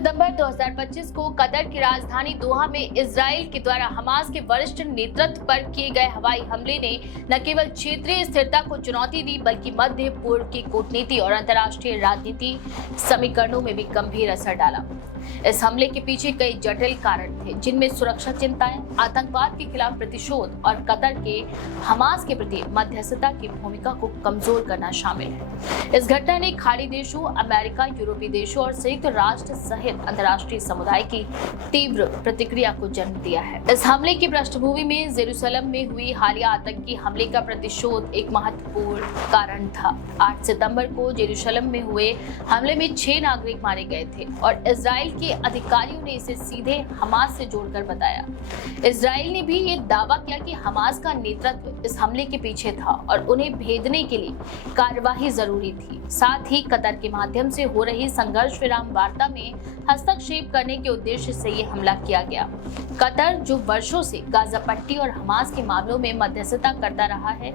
सितंबर 2025 को कतर की राजधानी दोहा में इजराइल के द्वारा हमास के वरिष्ठ नेतृत्व पर किए गए हवाई हमले ने न केवल क्षेत्रीय स्थिरता को चुनौती दी बल्कि मध्य पूर्व की कूटनीति और अंतर्राष्ट्रीय राजनीति समीकरणों में भी गंभीर असर डाला। इस हमले के पीछे कई जटिल कारण थे, जिनमें सुरक्षा चिंताएं, आतंकवाद के खिलाफ प्रतिशोध और कतर के हमास के प्रति मध्यस्थता की भूमिका को कमजोर करना शामिल है। इस घटना ने खाड़ी देशों, अमेरिका, यूरोपीय देशों और संयुक्त राष्ट्र सहित अंतर्राष्ट्रीय समुदाय की तीव्र प्रतिक्रिया को जन्म दिया है। इस हमले की पृष्ठभूमि में जेरूसलम में हुई हालिया आतंकी हमले का प्रतिशोध एक महत्वपूर्ण कारण था। 8 सितंबर को जेरूसलम में हुए हमले में 6 नागरिक मारे गए थे और इजराइल के अधिकारियों ने इसे सीधे हमास से जोड़कर बताया। इजराइल ने भी ये दावा किया कि हमास का नेतृत्व इस हमले के पीछे था और उन्हें भेदने के लिए कार्यवाही जरूरी थी। साथ ही कतर के माध्यम से हो रही संघर्ष विराम वार्ता में हस्तक्षेप करने के उद्देश्य से ये हमला किया गया। कतर, जो वर्षों से गाजा पट्टी और हमास के मामलों में मध्यस्थता करता रहा है,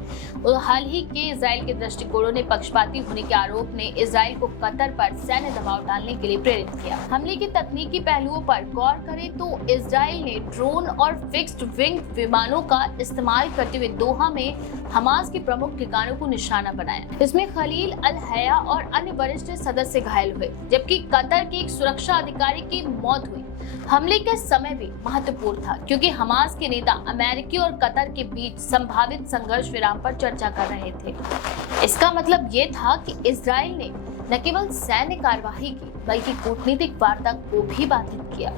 हाल ही के इजराइल के दृष्टिकोणों ने पक्षपाती होने के आरोप ने इजराइल को कतर पर सैन्य दबाव डालने के लिए प्रेरित किया। हमले के तकनीकी पहलुओं पर गौर करें तो इजराइल ने ड्रोन और फिक्स्ड विंग विमानों का इस्तेमाल करते हुए दोहा में हमास के प्रमुख ठिकानों को निशाना बनाया। इसमें खलील अल हया और अन्य वरिष्ठ सदस्य घायल हुए, जबकि कतर के एक सुरक्षा अधिकारी की मौत हुई। हमले का समय भी महत्वपूर्ण था क्योंकि हमास के नेता अमेरिकी और कतर के बीच संभावित संघर्ष विराम पर चर्चा कर रहे थे। इसका मतलब ये था कि इजराइल ने न केवल सैन्य कार्यवाही की बल्कि कूटनीतिक वार्ता को भी बाधित किया।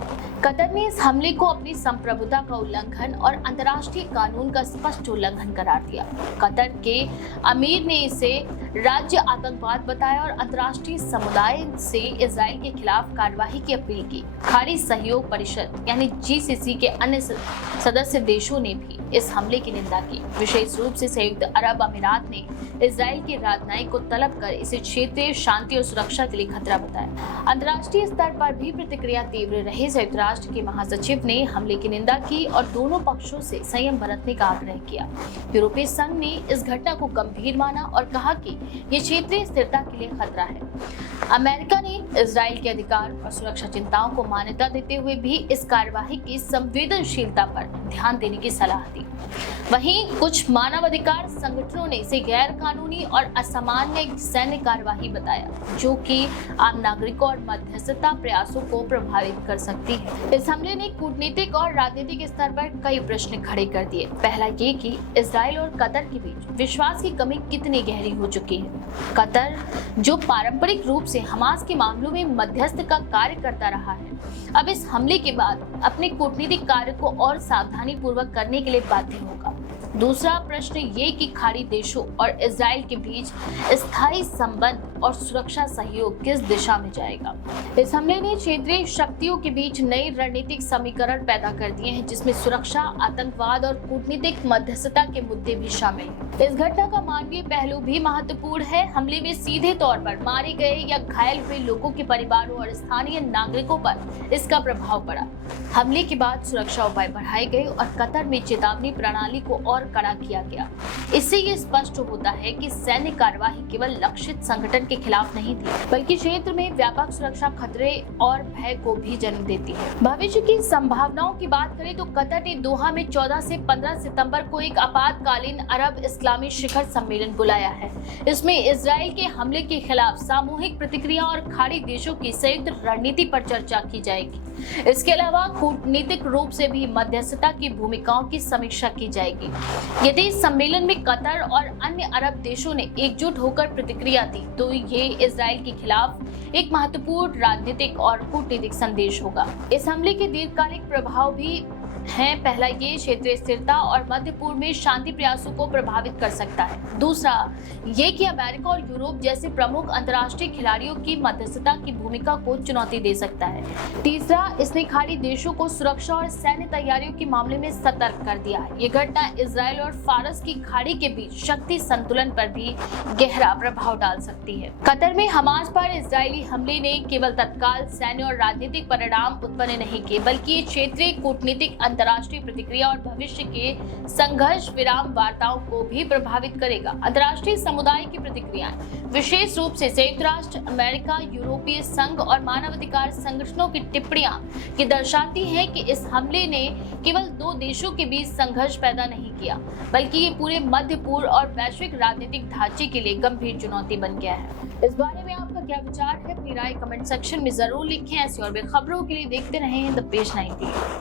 कतर ने इस हमले को अपनी संप्रभुता का उल्लंघन और अंतर्राष्ट्रीय कानून का स्पष्ट उल्लंघन करार दिया। कतर के अमीर ने इसे राज्य आतंकवाद बताया और अंतर्राष्ट्रीय समुदाय से इजराइल के खिलाफ कार्यवाही की अपील की। खाड़ी सहयोग परिषद यानी जीसीसी के अन्य सदस्य देशों ने भी इस हमले की निंदा की। विशेष रूप से संयुक्त अरब अमीरात ने इजराइल के राजनयिक को तलब कर इसे क्षेत्रीय शांति और सुरक्षा के लिए खतरा बताया। अंतर्राष्ट्रीय स्तर पर भी प्रतिक्रिया तीव्र रही। संयुक्त राष्ट्र के महासचिव ने हमले की निंदा की और दोनों पक्षों से संयम बरतने का आग्रह किया। यूरोपीय संघ ने इस घटना को गंभीर माना और कहा कि ये क्षेत्रीय स्थिरता के लिए खतरा है। अमेरिका ने इजराइल के अधिकार और सुरक्षा चिंताओं को मान्यता देते हुए भी इस कार्यवाही की संवेदनशीलता पर ध्यान देने की सलाह दी। वहीं कुछ मानवाधिकार संगठनों ने इसे गैर कानूनी और असामान्य सैन्य कार्यवाही बताया, जो कि आम नागरिकों और मध्यस्थता प्रयासों को प्रभावित कर सकती है। इस हमले ने कूटनीतिक और राजनीतिक स्तर पर कई प्रश्न खड़े कर दिए। पहला ये कि इजराइल और कतर के बीच विश्वास की कमी कितनी गहरी हो चुकी है। कतर, जो पारंपरिक रूप से हमास के मामलों में मध्यस्थ का कार्य करता रहा है, अब इस हमले के बाद अपने कूटनीतिक कार्य को और सावधानी पूर्वक करने के लिए बाध्य होगा। दूसरा प्रश्न ये कि खाड़ी देशों और इजराइल के बीच स्थायी संबंध और सुरक्षा सहयोग किस दिशा में जाएगा। इस हमले ने क्षेत्रीय शक्तियों के बीच नई रणनीतिक समीकरण पैदा कर दिए हैं, जिसमें सुरक्षा, आतंकवाद और कूटनीतिक मध्यस्थता के मुद्दे भी शामिल हैं। इस घटना का मानवीय पहलू भी महत्वपूर्ण है। हमले में सीधे तौर पर मारे गए या घायल हुए लोगों के परिवारों और स्थानीय नागरिकों पर इसका प्रभाव पड़ा। हमले के बाद सुरक्षा उपाय बढ़ाए गए और कतर में चेतावनी प्रणाली को और कड़ा किया गया। इससे ये स्पष्ट होता है कि सैन्य कार्यवाही केवल लक्षित संगठन के खिलाफ नहीं थी, बल्कि क्षेत्र में व्यापक सुरक्षा खतरे और भय को भी जन्म देती है। भविष्य की संभावनाओं की बात करें तो कतर ने दोहा में 14 से 15 सितंबर को एक आपातकालीन अरब इस्लामी शिखर सम्मेलन बुलाया है। इसमें इजराइल के हमले के खिलाफ सामूहिक प्रतिक्रिया और खाड़ी देशों की संयुक्त रणनीति पर चर्चा की जाएगी। इसके अलावा कूटनीतिक रूप से भी मध्यस्थता की भूमिकाओं की समीक्षा की जाएगी। यदि इस सम्मेलन में कतर और अन्य अरब देशों ने एकजुट होकर प्रतिक्रिया दी तो ये इजराइल के खिलाफ एक महत्वपूर्ण राजनीतिक और कूटनीतिक संदेश होगा। इस हमले के दीर्घकालिक प्रभाव भी हैं। पहला, ये क्षेत्रीय स्थिरता और मध्य पूर्व में शांति प्रयासों को प्रभावित कर सकता है। दूसरा, ये कि अमेरिका और यूरोप जैसे प्रमुख अंतर्राष्ट्रीय खिलाड़ियों की मध्यस्थता की भूमिका को चुनौती दे सकता है। तीसरा, इसने खाड़ी देशों को सुरक्षा और सैन्य तैयारियों के मामले में सतर्क कर दिया है। ये घटना इजराइल और फारस की खाड़ी के बीच शक्ति संतुलन पर भी गहरा प्रभाव डाल सकती है। कतर में हमास पर इजरायली हमले ने केवल तत्काल सैन्य और राजनीतिक परिणाम उत्पन्न नहीं किए, बल्कि क्षेत्रीय कूटनीतिक अंतर्राष्ट्रीय प्रतिक्रिया और भविष्य के संघर्ष विराम वार्ताओं को भी प्रभावित करेगा। अंतर्राष्ट्रीय समुदाय की प्रतिक्रियाएं विशेष रूप से संयुक्त राष्ट्र अमेरिका, यूरोपीय संघ और मानवाधिकार संगठनों की टिप्पणियां ये दर्शाती हैं कि इस हमले ने केवल दो देशों के बीच संघर्ष पैदा नहीं किया, बल्कि ये पूरे मध्य पूर्व और वैश्विक राजनीतिक ढांचे के लिए गंभीर चुनौती बन गया है। इस बारे में आपका क्या विचार है? अपनी राय कमेंट सेक्शन में जरूर लिखें। ऐसी और भी खबरों के लिए देखते रहें द पेज 90।